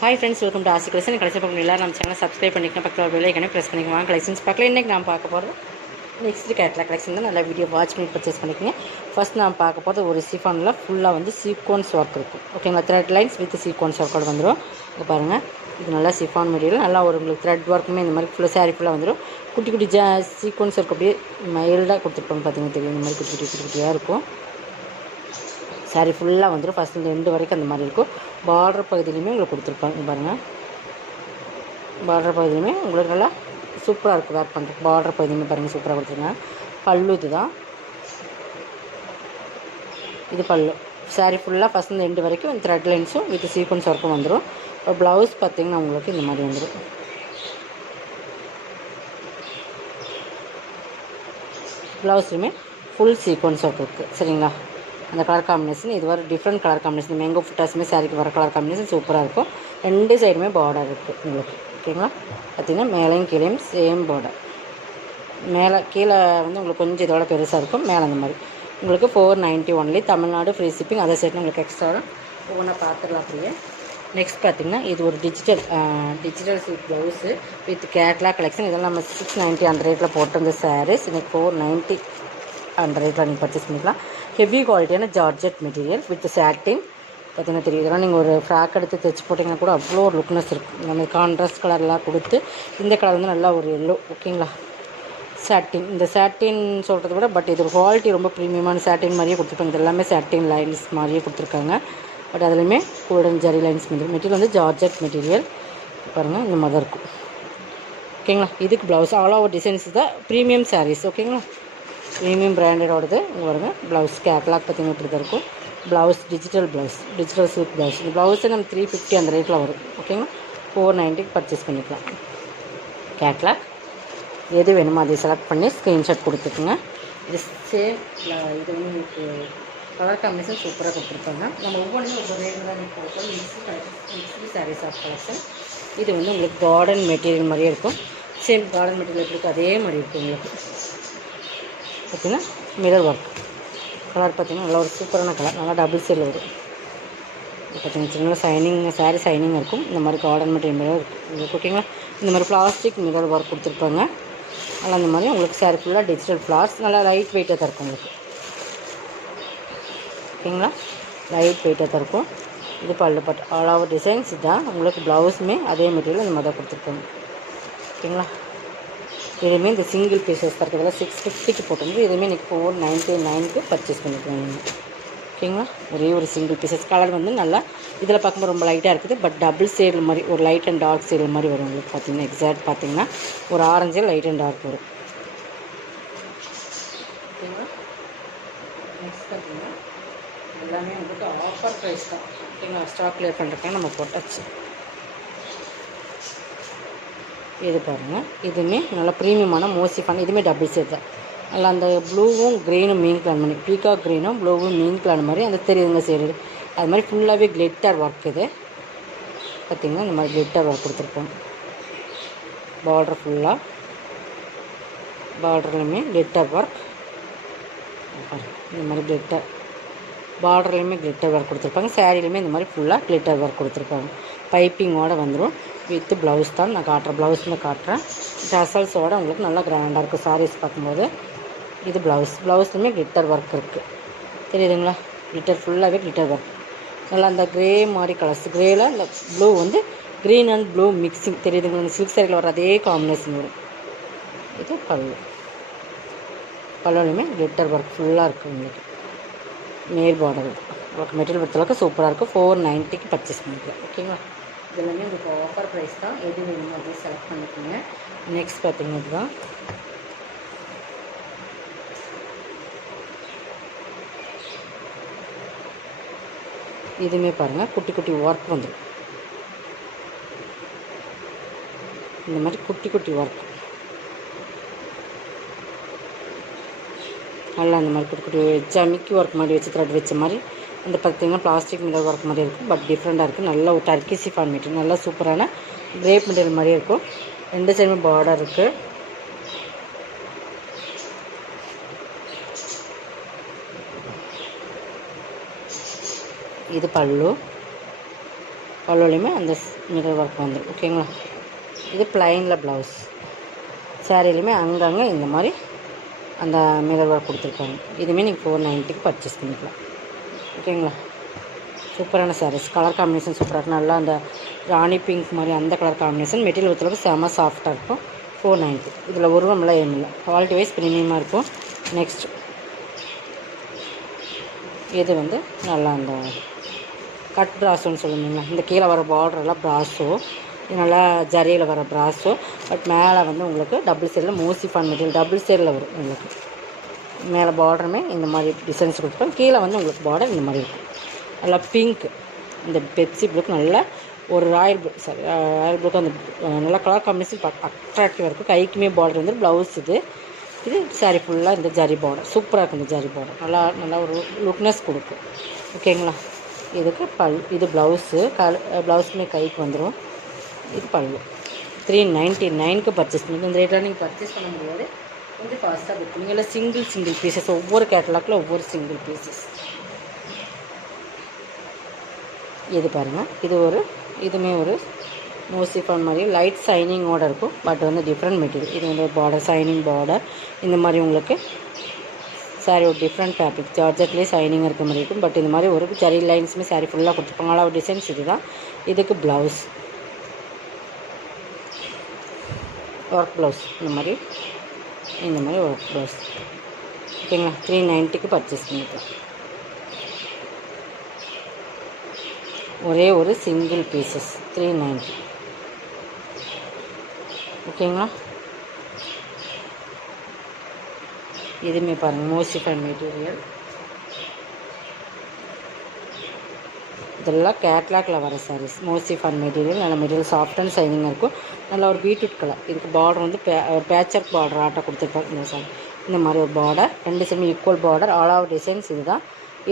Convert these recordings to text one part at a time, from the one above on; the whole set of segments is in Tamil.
ஹாய் ஃப்ரெண்ட்ஸ், வெல்கம் டு ஆசி கலெக்ஷன். கடைசி பக்கம் எல்லோரும் நம்ம சேனல் சப்ஸ்கிரைப் பண்ணிக்கலாம். பக்கத்தில் பெல் ஐக்கனை ப்ரெஸ் பண்ணிக்கலாம். கலெக்ஷன்ஸ் பார்க்கலாம். இன்றைக்கி நான் பார்க்க போகிறது நெக்ஸ்ட் கேட்லாக் கலெக்ஷன் தான். நல்லா வீடியோ வாட்ச் பண்ணி பர்ச்சேஸ் பண்ணிக்கோங்க. ஃபஸ்ட் நான் பார்க்க போகிறது ஒரு சிஃபானில் ஃபுல்லாக வந்து சீக்வன்ஸ் ஒர்க் இருக்கும். ஓகேங்களா, த்ரெட் லைன்ஸ் வித் சீக்வன்ஸ் ஒர்க்கோடு வந்துடும். இங்கே பாருங்கள், இது நல்லா சிஃபான் மெட்டீரியல். நல்லா ஒரு உங்களுக்கு த்ரெட் ஒர்க்குமே இந்த மாதிரி ஃபுல்லாக சாரீ ஃபுல்லாக வந்துடும். குட்டி குட்டி சீக்வன்ஸ் ஒர்க் அப்படியே மைல்டாக கொடுத்துருப்பாங்க. பார்த்தீங்கன்னா தெரியும், இந்த மாதிரி குட்டி குட்டியாக இருக்கும். சாரீ ஃபுல்லாக வந்துடும். ஃபஸ்ட் இந்த ரெண்டு வரைக்கும் அந்த மாதிரி இருக்கும். பார்டர் பகுதியிலையுமே உங்களுக்கு கொடுத்துருப்பாங்க. பாருங்கள், பார்டர் பகுதியுமே உங்களுக்கு நல்லா சூப்பராக இருக்குது. வேர் பண்ணுறது பார்டர் பகுதியுமே பாருங்கள், சூப்பராக கொடுத்துருங்க. பல்லு இதுதான், இது பல்லு. சாரீ ஃபுல்லாக ஃபஸ்ட் இந்த ரெண்டு வரைக்கும் த்ரெட் லைன்ஸும் வித் சீக்வன்ஸ் ஒர்க்கும் வந்துடும். இப்போ ப்ளவுஸ் பார்த்திங்கன்னா உங்களுக்கு இந்த மாதிரி வந்துடும். ப்ளவுஸ்லையுமே ஃபுல் சீக்வன்ஸ் ஒர்க் இருக்குது. சரிங்களா, அந்த கலர் காம்பினேஷன் இது வர டிஃப்ரெண்ட் கலர் காம்பினேஷன். மேங்கோ ஃபுட்டாஸுமே சாரிக்கு வர கலர் காம்பினேஷன் சூப்பராக இருக்கும். ரெண்டு சைடுமே பார்டர் இருக்குது உங்களுக்கு. ஓகேங்களா, பார்த்திங்கன்னா மேலேயும் கீழேயும் சேம் பார்டர். மேலே கீழே வந்து உங்களுக்கு கொஞ்சம் இதோட பெருசாக இருக்கும். மேலே அந்த மாதிரி உங்களுக்கு 490 ஒன்லி. Tamil Nadu free shipping. அதை சேர்த்து உங்களுக்கு எக்ஸ்ட்ரா ஒவ்வொன்றா பார்த்துடலாம் அப்படியே. நெக்ஸ்ட் பார்த்திங்கன்னா இது ஒரு digital silk blouse with catalogue collection. இதெல்லாம் நம்ம 690 அந்த ரேட்டில் போட்டிருந்த சாரீஸ் இன்றைக்கி 490 அந்த ரேட்டில் நீங்கள் பர்ச்சேஸ் பண்ணிக்கலாம். ஹெவி குவாலிட்டியான ஜார்ஜெட் மெட்டீரியல் வித் சாட்டின். பார்த்தீங்கன்னா தெரியும். இதெல்லாம் நீங்கள் ஒரு ஃப்ராக் எடுத்து தைச்சி போட்டிங்கன்னா கூட அவ்வளோ ஒரு லுக்னஸ் இருக்கும். நம்ம கான்ட்ராஸ்ட் கலர்லாம் கொடுத்து இந்த கலர் வந்து நல்லா ஒரு எல்லோ. ஓகேங்களா, சாட்டின். இந்த சாட்டின் சொல்கிறத விட பட் இது ஒரு குவாலிட்டி ரொம்ப ப்ரீமியமான சாட்டின் மாதிரியே கொடுத்துருக்காங்க. இது எல்லாமே சாட்டின் லைன்ஸ் மாதிரியே கொடுத்துருக்காங்க. பட் அதுலேயுமே கோல்டன் ஜரி லைன்ஸ் மெட்டீரியல் வந்து ஜார்ஜெட் மெட்டீரியல். பாருங்கள், இந்த மாதிரி இருக்கும். ஓகேங்களா, இதுக்கு ப்ளவுஸ் ஆல் ஓவர் டிசைன்ஸ் தான். ப்ரீமியம் சாரீஸ். ஓகேங்களா, ப்ரீமியம் பிராண்டடோடது. இங்கே வருங்க ப்ளவுஸ் கேட்லாக் பார்த்திங்கன்னா இப்படி தான் இருக்கும். Blouse digital silk blouse. இந்த ப்ளவுஸை நம்ம 350 அந்த ரேட்டில் வரும். ஓகேங்களா, 490 பர்ச்சேஸ் பண்ணிக்கலாம். கேட்லாக் எது வேணுமோ அதை செலக்ட் பண்ணி ஸ்க்ரீன்ஷாட் கொடுத்துக்குங்க. இது சேம். இது வந்து உங்களுக்கு கலர் காம்பினேஷன் சூப்பராக கொடுத்துருப்பாங்க. நம்ம ஒவ்வொன்றுமே ஒவ்வொரு ரேட்டில் தான் கொடுப்போம். Mixie sarees of collection. இது வந்து உங்களுக்கு கார்டன் மெட்டீரியல் மாதிரியே இருக்கும். சேம் கார்டன் மெட்டீரியல் எப்படி இருக்கும் அதே மாதிரி இருக்கும் உங்களுக்கு. பார்த்திங்கன்னா மிரர் ஒர்க் கலர் பார்த்திங்கன்னா நல்லா ஒரு சூப்பரான கலர். நல்லா டபுள் ஷேடில் வரும். பார்த்திங்கன்னா சின்ன ஷைனிங் சாரீ ஷைனிங்காக இருக்கும். இந்த மாதிரி கார்டன் மெட்டீரியல் மிரர் உங்களுக்கு. ஓகேங்களா, இந்த மாதிரி பிளாஸ்டிக் மிரர் ஒர்க் கொடுத்துருப்பாங்க. நல்லா இந்த மாதிரி உங்களுக்கு சாரீ ஃபுல்லாக டிஜிட்டல் ஃப்ளார்ஸ். நல்லா லைட் வெயிட்டாக தான் இருக்கும் உங்களுக்கு. ஓகேங்களா, லைட் வெயிட்டாக தான் இருக்கும். இது பல்லு பட் ஆல் ஓவர் டிசைன்ஸ் தான். உங்களுக்கு ப்ளவுஸுமே அதே மெட்டீரியல் இந்த மாதிரி தான் கொடுத்துருப்பாங்க. ஓகேங்களா, இதுவுமே இந்த சிங்கிள் பீசஸ் இருக்கிறதுல 650 போட்டிருந்து இதுவுமே இன்றைக்கி 499 பர்ச்சேஸ் பண்ணிக்கலாம் நீங்கள். ஓகேங்களா, ஒரே ஒரு சிங்கிள் பீசஸ். கலர் வந்து நல்லா இதில் பார்க்கும்போது ரொம்ப லைட்டாக இருக்குது. பட் டபுள் ஷேடு மாதிரி ஒரு லைட் அண்ட் டார்க் ஷேடு மாதிரி வரும் உங்களுக்கு. பார்த்திங்கன்னா எக்ஸாக்ட் பார்த்திங்கன்னா ஒரு ஆரஞ்சு லைட் அண்ட் டார்க் வரும். ஓகேங்களா, நெக்ஸ்ட் பார்த்திங்கன்னா எல்லாமே உங்களுக்கு ஆஃபர் ப்ரைஸ் தான். ஓகேங்களா, ஸ்டாக் கிளியர் பண்ணுறதுக்காக நம்ம போட்டாச்சு. இது பாருங்கள், இதுவுமே நல்லா ப்ரீமியமான மோசிஃபான. இதுவுமே டபுள் ஷேட் தான். நல்லா அந்த ப்ளூவும் க்ரீனும் மீன் கிளான் பண்ணி பீகாக் க்ரீனும் ப்ளூவும் மீன் கிளான் மாதிரி அந்த தெரியுதுங்க சைடு. அது மாதிரி ஃபுல்லாகவே கிளிட்டர் ஒர்க். இது பார்த்திங்கன்னா இந்த மாதிரி கிளிட்டர் ஒர்க் கொடுத்துருப்போம். பார்டர் ஃபுல்லாக பார்டர்லையுமே கிளிட்டர் ஒர்க். இந்த மாதிரி கிளிட்டர் பார்டர்லையுமே கிளிட்டர் ஒர்க் கொடுத்துருப்பாங்க. சாரீலையுமே இந்த மாதிரி ஃபுல்லாக கிளிட்டர் ஒர்க் கொடுத்துருப்பாங்க. பைப்பிங்கோடு வந்துடும். வித் ப்ளவுஸ் தான் நான் காட்டுறேன். ப்ளவுஸில் காட்டுறேன். டசல்ஸோடு உங்களுக்கு நல்லா கிராண்டாக இருக்கும் சாரீஸ் பார்க்கும்போது. இது ப்ளவுஸ்லையுமே கிளிட்டர் ஒர்க் இருக்குது. தெரியுதுங்களா, கிளிட்டர் ஃபுல்லாகவே கிளிட்டர் ஒர்க். நல்லா அந்த க்ரே மாதிரி கலர்ஸ். க்ரேயில் இந்த ப்ளூ வந்து க்ரீன் அண்ட் ப்ளூ மிக்சிங். தெரியுதுங்களா, இந்த சில்க் சாரியில் வர அதே காம்பினேஷன் வரும். இது பல்லுலையுமே கிளிட்டர் ஒர்க் ஃபுல்லாக இருக்குது உங்களுக்கு. மேல் பார்டர் ஒர்க் மெட்டீரியல் பொறுத்தளவுக்கு சூப்பராக இருக்கும். 490 பர்ச்சேஸ் பண்ணிக்கலாம். ஓகேங்களா, இதெல்லாமே உங்களுக்கு ஆஃபர் ப்ரைஸ் தான். எது வேணுமோ அதே செலக்ட் பண்ணிக்கோங்க. நெக்ஸ்ட் பார்த்திங்கன்னா இதுதான். இதுவுமே பாருங்கள் குட்டி குட்டி ஒர்க் வந்துடும். இந்த மாதிரி குட்டி குட்டி ஒர்க் நல்லா அந்த மாதிரி குட்டி குட்டி ஜமிக்கி ஒர்க் மாதிரி வச்சு த்ரெட் வச்ச மாதிரி. அந்த பார்த்திங்கன்னா பிளாஸ்டிக் மிரர் ஒர்க் மாதிரி இருக்கும். பட் டிஃப்ரெண்ட்டாக இருக்குது. நல்ல ஒரு டர்க்கி சிஃபான் மெட்டீரியல். நல்லா சூப்பரான கிரேப் மெட்டீரியல் மாதிரியே இருக்கும். ரெண்டு சைடுமே பார்டர் இருக்குது. இது பல்லு. பல்லுலையுமே அந்த மிரர் ஒர்க் வந்துடும். ஓகேங்களா. இது ப்ளைனில் ப்ளவுஸ். சாரிலையுமே அங்கங்கே இந்த மாதிரி அந்த மிரர் ஒர்க் கொடுத்துருக்காங்க. இதுவுமே நீங்கள் 490க்கு பர்ச்சேஸ் பண்ணிக்கலாம். ஓகேங்களா. சூப்பரான சாரீஸ். கலர் காம்பினேஷன் சூப்பராக இருக்கும். நல்லா அந்த ராணி பிங்க் மாதிரி அந்த கலர் காம்பினேஷன். மெட்டீரியல் பொறுத்தளவுக்கு செம சாஃப்டாக இருக்கும். 490. இதில் ஒரு ரூமெல்லாம் ஏன் இல்லை. குவாலிட்டி வைஸ் ப்ரீமியமாக இருக்கும். நெக்ஸ்ட் இது வந்து நல்லா அந்த கட் ப்ராஸோன்னு சொல்லுவீங்களா, இந்த கீழே வர பார்டரெல்லாம் ப்ராஸோ, இது நல்லா ஜரியில் வர ப்ராஸோ. பட் மேலே வந்து உங்களுக்கு டபுள் சைடில் மோசிஃபான் மெட்டீரியல் டபுள் சைடில் வரும். உங்களுக்கு மேலே பார்டருமே இந்த மாதிரி டிசைன்ஸ் கொடுத்துருப்போம். கீழே வந்து உங்களுக்கு பார்டர் இந்த மாதிரி இருக்கும். நல்லா பிங்க், இந்த பெப்சி ப்ளூக்கு நல்ல ஒரு ராயல் ப்ளூ, சாரி ராயல் ப்ளூக்கு அந்த நல்லா கலர் காம்பினேஷன் அட்ராக்டிவாக இருக்கும். கைக்குமே பார்டர் வந்து ப்ளவுஸ் இது சாரி ஃபுல்லாக இந்த ஜரி பார்டர் சூப்பராக இருக்கும். இந்த ஜரி பார்டர் நல்லா ஒரு லுக்னஸ் கொடுக்கும். ஓகேங்களா. இதுக்கு இது ப்ளவுஸு ப்ளவுஸுமே கைக்கு வந்துடும். இது பல்லு. 399க்கு பர்ச்சேஸ் பண்ணிட்டு இந்த ரேட்டில் நீங்கள் பர்ச்சேஸ் பண்ண முடியாது. கொஞ்சம் ஃபாஸ்ட்டாக புக் நீங்கள் எல்லாம் சிங்கிள் பீசஸ், ஒவ்வொரு கேட்டலாக்கில் ஒவ்வொரு சிங்கிள் பீசஸ். இது பாருங்கள், இதுவுமே ஒரு மோசிஃபான் மாதிரி லைட் சைனிங்கோடு இருக்கும். பட் வந்து டிஃப்ரெண்ட் மெட்டீரியல். இது வந்து பார்டர் சைனிங் பார்டர் இந்த மாதிரி உங்களுக்கு சாரி ஒரு டிஃப்ரெண்ட் ஃபேப்ரிக் ஜார்ஜெட்லேயே சைனிங் இருக்க மாதிரி இருக்கும். பட் இந்த மாதிரி ஒரு ஜரி லைன்ஸுமே சாரி ஃபுல்லாக கொடுத்துருப்பாங்க. அளவு டிசைன்ஸ் இது தான். இதுக்கு ப்ளவுஸ் ஒர்க் ப்ளவுஸ் இந்த மாதிரி ஒர்க் ப்ளவுஸ். ஓகேங்களா. 390க்கு பர்ச்சேஸ் பண்ணிக்கலாம். ஒரே ஒரு சிங்கிள் பீசஸ் 390. ஓகேங்களா. இதுவுமே பாருங்கள் மோசிஃபான் மெட்டீரியல். இதெல்லாம் கேட்லாகில் வர சாரீஸ். மோசிஃபான் மெட்டீரியல் நல்ல மெட்டீரியல் சாஃப்ட் அண்ட் சைனிங்காக இருக்கும். நல்லா ஒரு பீட்ரூட் கலர். இதுக்கு பார்டர் வந்து பேச்சப் பார்டர் ஆட்டை கொடுத்துருப்பாங்க. இந்த சாரி இந்த மாதிரி ஒரு பார்டர், ரெண்டு சைடும் equal border, all over designs இது தான்.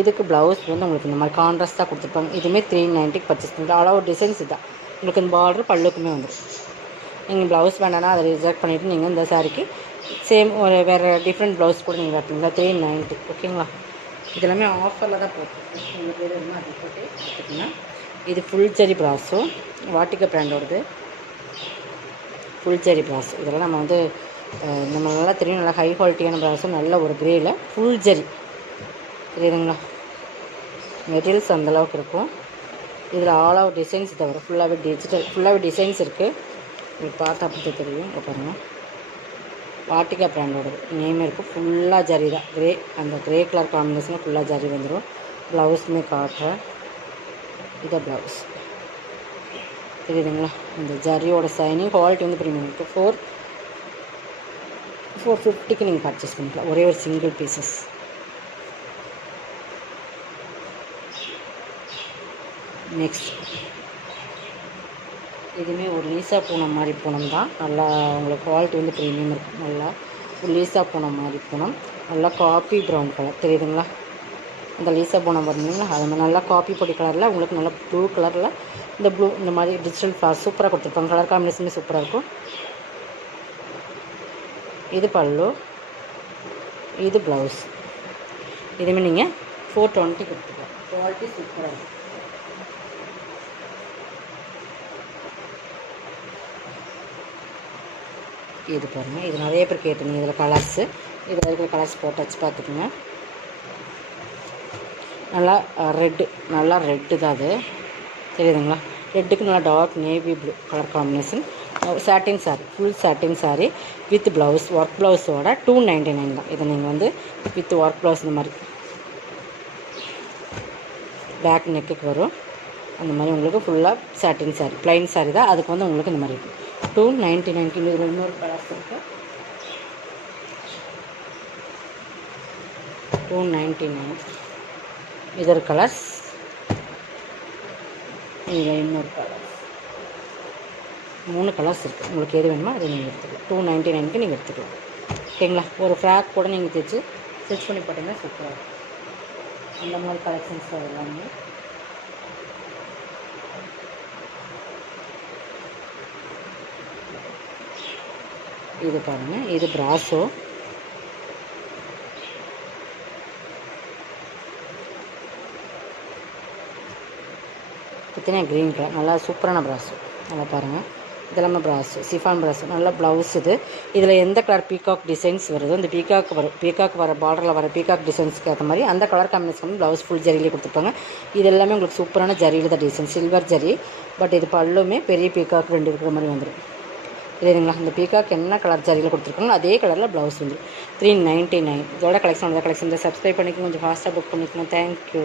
இதுக்கு ப்ளவுஸ் வந்து உங்களுக்கு இந்த மாதிரி கான்ட்ராஸ்ட்டாக கொடுத்துருப்பாங்க. இதுவுமே 390க்கு பர்ச்சேஸ் பண்ணிட்டு ஆல் ஓவர் டிசைன்ஸ் இதுதான். உங்களுக்கு இந்த பார்டர் பல்லுக்குமே வந்துடும். நீங்கள் ப்ளவுஸ் வேணான்னா அதை ரிஜெக்ட் பண்ணிவிட்டு நீங்கள் இந்த சாரிக்கு சேம் ஒரு வேறு டிஃப்ரெண்ட் ப்ளவுஸ் கூட நீங்கள் கட்டுங்களா. 390. ஓகேங்களா. இதெல்லாமே ஆஃபரில் தான் போட்டுருக்கோம். உங்களுக்கு எது வேணுமோ அது போட்டு பார்த்துட்டிங்கன்னா இது ஃபுல் ஜரி ப்ராஸோ, வாட்டிகா பிராண்டோடது ஃபுல் ஜரி ப்ராஸோ. இதெல்லாம் நம்ம வந்து நம்ம நல்லா தெரியும். நல்லா ஹை குவாலிட்டியான ப்ராஸோ, நல்ல ஒரு கிரேயில் ஃபுல் ஜரி தெரியுதுங்களா. மெட்டீரியல்ஸ் அந்தளவுக்கு இருக்கும். இதில் ஆல் ஓவர் டிசைன்ஸ் தவிர ஃபுல்லாகவே டிஜிட்டல், ஃபுல்லாகவே டிசைன்ஸ் இருக்குது. உங்களுக்கு பார்த்தா அப்படி தெரியும். இப்போ பாருங்கள், வாட்டிகா பிராண்டோடது நேமே இருக்குது. ஃபுல்லாக ஜரி தான். அந்த கிரே கலர் காம்பினேஷனில் ஃபுல்லாக ஜரி வந்துடும். ப்ளவுஸுமே காட்டுறேன். இதை ப்ளவுஸ் தெரியுதுங்களா. இந்த ஜரியோட சைனிங் குவாலிட்டி வந்து ப்ரீமியம் இருக்குது. 450க்கு நீங்கள் பர்ச்சேஸ் பண்ணிக்கலாம். ஒரே ஒரு சிங்கிள் பீசஸ். நெக்ஸ்ட் இதுவுமே ஒரு லீசா பூனம் மாதிரி பூனம் தான். நல்லா உங்களுக்கு குவாலிட்டி வந்து ப்ரீமியம் இருக்கும். நல்லா ஒரு லீசா பூனம் மாதிரி பூனம். நல்லா காப்பி ப்ரௌன் கலர் தெரியுதுங்களா. அந்த லீசா பூனம் பார்த்தீங்கன்னா அது மாதிரி நல்லா காப்பி பொடி கலரில் உங்களுக்கு நல்லா ப்ளூ கலரில் இந்த மாதிரி டிஜிட்டல் ஃப்ளார் சூப்பராக கொடுத்துருப்பாங்க. கலர் காம்பினேஷனுமே சூப்பராக இருக்கும். இது பல்லு, இது ப்ளவுஸ். இதுவுமே நீங்கள் 420 கொடுத்துக்கலாம். குவாலிட்டி சூப்பராக இருக்கும். இது பாருங்கள், இது நிறைய பேர் கேட்டுங்க. இதில் கலர்ஸு, இதில் இருக்கிற கலர்ஸ் போட்டு வச்சு பார்த்துக்குங்க. நல்லா ரெட்டு தான் அது தெரியுதுங்களா. ரெட்டுக்கு நல்லா dark navy blue colour combination. Satin saree, full satin saree with blouse, work ப்ளவுஸோட 299 தான். இதை நீங்கள் வந்து வித் ஒர்க் ப்ளவுஸ் இந்த மாதிரி பேக் நெக்குக்கு வரும். அந்த மாதிரி உங்களுக்கு ஃபுல்லாக சாட்டின் சாரீ, ப்ளைன் சாரீ தான். அதுக்கு வந்து உங்களுக்கு இந்த மாதிரி இருக்கும். 299. இதில் இன்னொரு கலர்ஸ் இருக்குது. 299. இதர் கலர்ஸ். இதில் இன்னொரு கலர்ஸ், 3 கலர்ஸ் இருக்குது. உங்களுக்கு எது வேணுமோ அதை நீங்கள் எடுத்துக்கலாம். 299க்கு நீங்கள் எடுத்துக்கலாம். ஓகேங்களா. ஒரு ஃப்ராக் கூட நீங்கள் தைச்சு ஸ்டிச் பண்ணி போட்டிங்கன்னா சூப்பராக இருக்கும். அந்த மாதிரி கலெக்ஷன்ஸ் எல்லாமே இது பாருங்கள். இது ப்ராஸோ, பார்த்தீங்கன்னா க்ரீன் கலர் நல்லா சூப்பரான ப்ராஸு. நல்லா பாருங்கள், இதெல்லாமே ப்ராஸு, சிஃபான் ப்ராஸு, நல்ல ப்ளவுஸ் இது. இதில் எந்த கலர் பீகாக் டிசைன்ஸ் வருதோ இந்த பீகாக் வர பார்டரில் வர பீகாக் டிசைன்ஸ்க்கு ஏற்ற மாதிரி அந்த கலர் காம்பினேஷன் ப்ளவுஸ் ஃபுல் ஜரியிலே கொடுத்துருப்பாங்க. இது எல்லாமே உங்களுக்கு சூப்பரான ஜரியில் தான் டிசைன், சில்வர் ஜரி. பட் இது பல்லுமே பெரிய பீகாக் 2 இருக்கிற மாதிரி வந்துடும். தெரியுதுங்களா? இந்த பீகாக் என்ன கலர் ஜரியில் கொடுத்துருக்காங்களோ அதே கலரில் ப்ளவுஸ் வந்துடும். 399. இதோட கலெக்ஷன் சப்ஸ்கிரைப் பண்ணிக்கணும், கொஞ்சம் ஃபாஸ்ட்டாக புக் பண்ணிக்கணும். தேங்க்யூ.